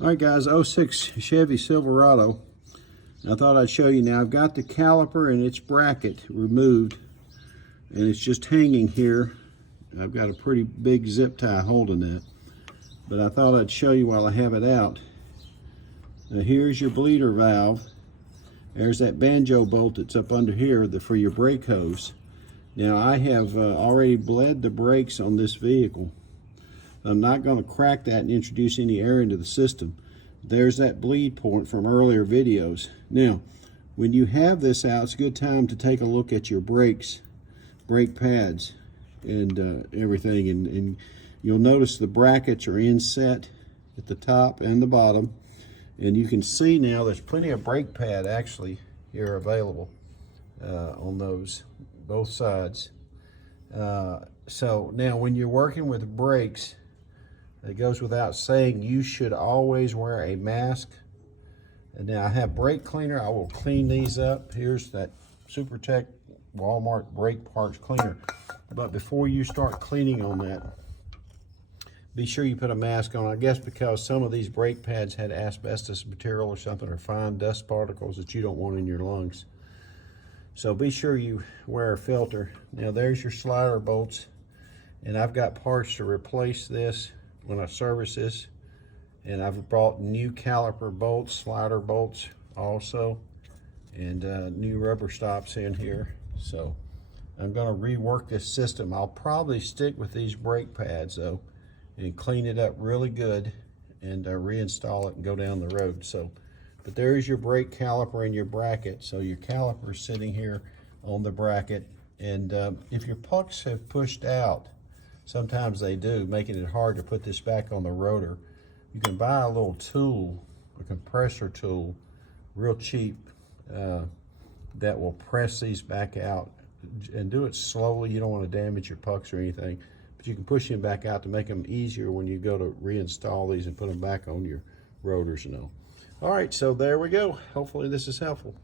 All right, guys, '06 Chevy Silverado. I thought I'd show you now. I've got the caliper and its bracket removed, and it's just hanging here. I've got a pretty big zip tie holding that, but I thought I'd show you while I have it out. Now, here's your bleeder valve. There's that banjo bolt that's up under here for your brake hose. Now, I have already bled the brakes on this vehicle. I'm not going to crack that and introduce any air into the system. There's that bleed point from earlier videos. Now, when you have this out, it's a good time to take a look at your brakes, brake pads, and everything. And you'll notice the brackets are inset at the top and the bottom. And you can see now there's plenty of brake pad actually here available on those, both sides. So now when you're working with brakes, it goes without saying you should always wear a mask. And now I have brake cleaner. I will clean these up. Here's that SuperTech Walmart brake parts cleaner. But before you start cleaning on that, be sure you put a mask on. I guess because some of these brake pads had asbestos material or something, or fine dust particles that you don't want in your lungs. So be sure you wear a filter. Now there's your slider bolts, and I've got parts to replace this when I service this, and I've brought new caliper bolts, slider bolts also, and new rubber stops in here. So I'm going to rework this system. I'll probably stick with these brake pads though and clean it up really good and reinstall it and go down the road. So, but there's your brake caliper and your bracket. So your caliper is sitting here on the bracket, and if your pucks have pushed out, sometimes they do, making it hard to put this back on the rotor. You can buy a little tool, a compressor tool, real cheap, that will press these back out, and do it slowly. You don't want to damage your pucks or anything, but you can push them back out to make them easier when you go to reinstall these and put them back on your rotors and all. All right, so there we go. Hopefully this is helpful.